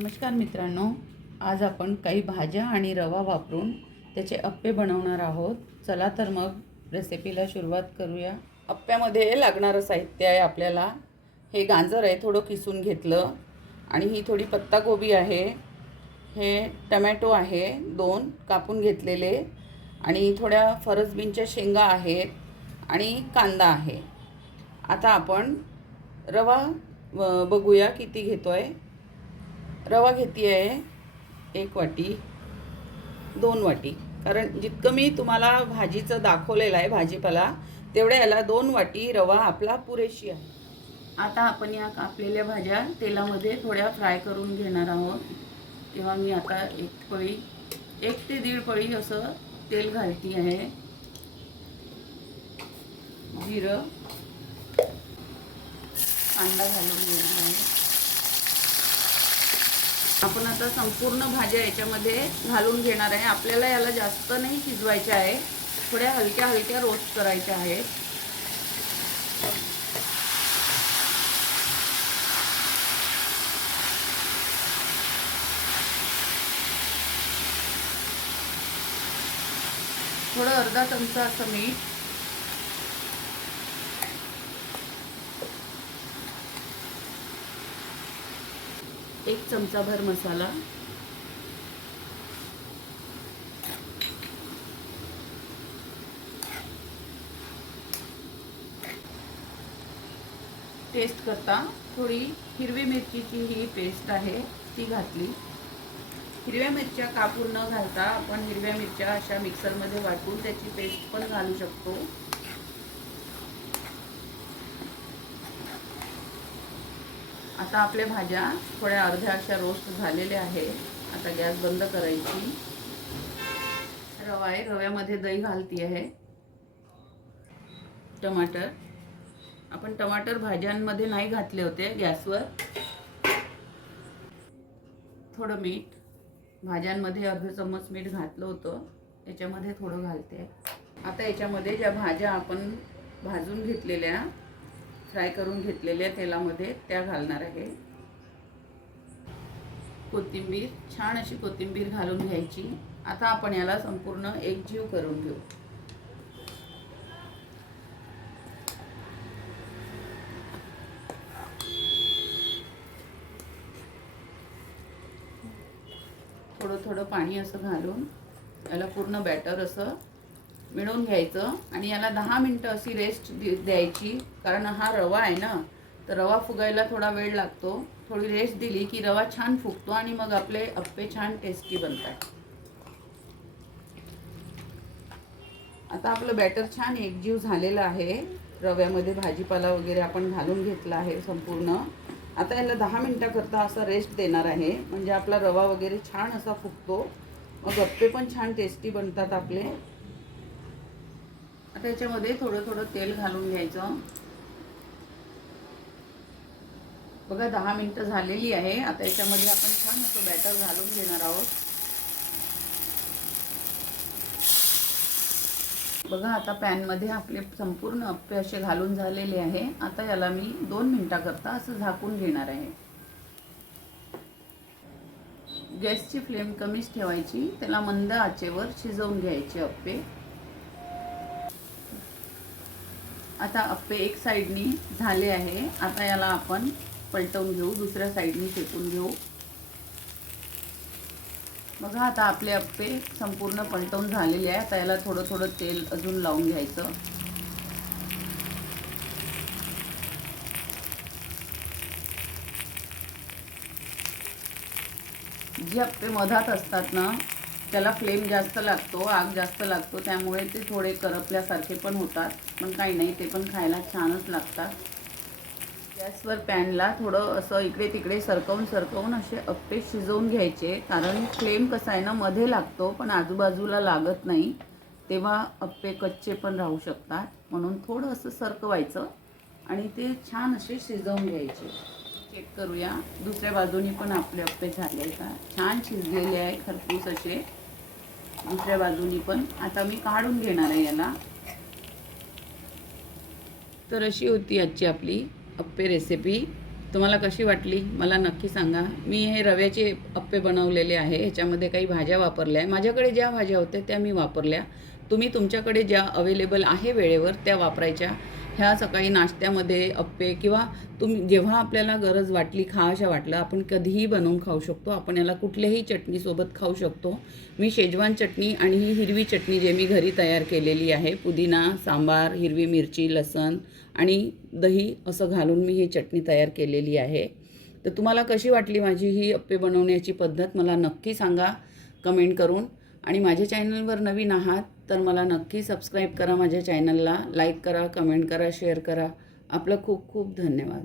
नमस्कार मित्रांनो, आज आपण काही भाज्या आणि रवा वापरून त्याचे अप्पे बनवणार आहोत. चला तर मग रेसिपीला सुरुवात करूया. अप्प्यामध्ये लागणारं साहित्य आहे आपल्याला हे गाजर आहे थोडं किसून घेतलं, आणि ही थोडी पत्ताकोबी आहे, हे टमॅटो आहे 2 कापून घेतलेले, आणि थोड्या फरसबीनच्या शेंगा आहेत आणि कांदा आहे. आता आपण रवा बघूया किती घेतो आहे. रवा घेते आहे 1 वाटी 2 वाटी, कारण जितकं मी तुम्हाला भाजीचं दाखवलेलं आहे भाजीपाला तेवढ्या याला 2 वाटी रवा आपला पुरेशी आहे. आता आपण या कापलेल्या भाज्या तेलामध्ये थोड्या फ्राय करून घेणार आहोत. तेव्हा मी आता 1 ते 1.5 पळी असं तेल घालती आहे. जिरं, कांदा घालून घेणार आहे. आपण आता संपूर्ण भाज्या याच्यामध्ये घालून घेणार आहे. आपल्याला याला जास्त नाही शिजवायच्या आहे, थोड्या हलक्या हलक्या रोस्ट करायच्या आहेत. थोडं अर्धा चमचा असं मीठ, एक चमचाभर मसाला, टेस्ट करता थोडी हिरवी मिरचीची ही पेस्ट आहे ती घातली. हिरव्या मिरच्या कापून न घालता आपण हिरव्या मिरच्या अशा मिक्सरमध्ये वाटून त्याची पेस्ट पण घालू शकतो. आता आपल्या भाज्या थोड्या अर्ध्या अशा रोस्ट झालेल्या आहेत. आता गॅस बंद करायची. रवा आहे, रव्यामध्ये दही घालती आहे. टमाटर, आपण टमाटर भाज्यांमध्ये नाही घातले होते गॅसवर. थोडं मीठ, भाज्यांमध्ये अर्धा चम्मच मीठ घातलं होतं, याच्यामध्ये थोडं घालते. आता याच्यामध्ये ज्या भाज्या आपण भाजून घेतलेल्या फ्राय करून घेतलेल्या तेलामध्ये त्या घालणार आहे. कोथिंबीर, छान अशी कोथिंबीर घालून घ्यायची. आता आपण याला संपूर्ण एकजीव करून घेऊ. थोडं थोडं पाणी असं घालून याला पूर्ण बॅटर असं मिळवून घ्यायचं, आणि याला 10 मिनटं अशी रेस्ट द्यायची. कारण हा रवा आहे ना, तर रवा फुगायला थोडा वेळ लागतो. थोडी रेस्ट दिली की रवा छान फुगतो आणि मग आपले अप्पे छान टेस्टी बनतात. आता आपलं बॅटर छान एकजीव झालेलं आहे. रव्यामध्ये भाजीपाला वगैरे आपण घालून घेतला आहे संपूर्ण. आता याला 10 मिनटाकरता असा रेस्ट देणार आहे, म्हणजे आपला रवा वगैरे छान असा फुगतो, मग अप्पे पण छान टेस्टी बनतात आपले. आता याच्यामध्ये थोडं थोडं तेल घालून घ्यायचं. बघा 10 मिनटं झालेली आहे. आता याच्यामध्ये आपण छान असं बॅटर घालून घेणार आहोत. बघा आता पॅनमध्ये आपले संपूर्ण अप्पे असे घालून झालेले आहे. आता याला मी 2 मिनटाकरता असं झाकून घेणार आहे. गॅसची फ्लेम कमीच ठेवायची, त्याला मंद आचेवर शिजवून घ्यायचे अप्पे. आता अप्पे एक साईडनी झाले आहे. आता याला आपण पलटवून घेऊ, दुसऱ्या साईडनी शेकून घेऊ. बघा आता आपले अप्पे संपूर्ण पलटवून झालेले आहे. आता याला थोडं थोडं तेल अजून लावून घ्यायचं. जे अप्पे मधात असतात ना, त्याला फ्लेम जास्त लागतो, आग जास्त लागतो, त्यामुळे ते थोडे करपल्यासारखे पण होतात, पण काही नाही, ते पण खायला छानच लागतात. गॅसवर पॅनला थोडं असं इकडे तिकडे सरकवून असे अप्पे शिजवून घ्यायचे. कारण फ्लेम कसा आहे ना, मध्ये लागतो पण आजूबाजूला लागत नाही, तेव्हा अप्पे कच्चे पण राहू शकतात. म्हणून थोडं असं सरकवायचं आणि ते छान असे शिजवून घ्यायचे. चेक करूया दुसऱ्या बाजूनी पण आपले अप्पे झाले का. छान शिजलेले आहे खरपूस असे दुसऱ्या बाजूनी पण. आता मी काढून घेणार आहे याला. तर अशी होती आजची आपली अप्पे रेसिपी. तुम्हाला कशी वाटली मला नक्की सांगा. मी हे रव्याचे अप्पे बनवलेले आहे. ह्याच्यामध्ये काही भाज्या वापरल्या आहे. माझ्याकडे ज्या भाज्या होत्या त्या मी वापरल्या. तुम्ही तुमच्याकडे ज्या अवेलेबल आहे वेळेवर त्या वापरायच्या. ह्या सकाळी नाश्त्यामध्ये अप्पे किंवा जेव्हा आपल्याला गरज वाटली, खावंसं वाटलं, आपण कधीही बनवून खाऊ शकतो. आपण याला कुठल्याही चटणीसोबत खाऊ शकतो. मी शेजवान चटणी आणि ही हिरवी चटणी जे मी घरी तयार केलेली आहे, पुदिना, सांबार, हिरवी मिरची, लसूण आणि दही असं घालून मी ही चटणी तयार केलेली आहे. तर तुम्हाला कशी वाटली माझी ही अप्पे बनवण्याची पद्धत मला नक्की सांगा कमेंट करून. आणि माझ्या चॅनलवर नवीन आहात तर मला नक्की सबस्क्राईब करा. माझ्या चॅनलला लाईक करा, कमेंट करा, शेअर करा. आपलं खूप खूप धन्यवाद.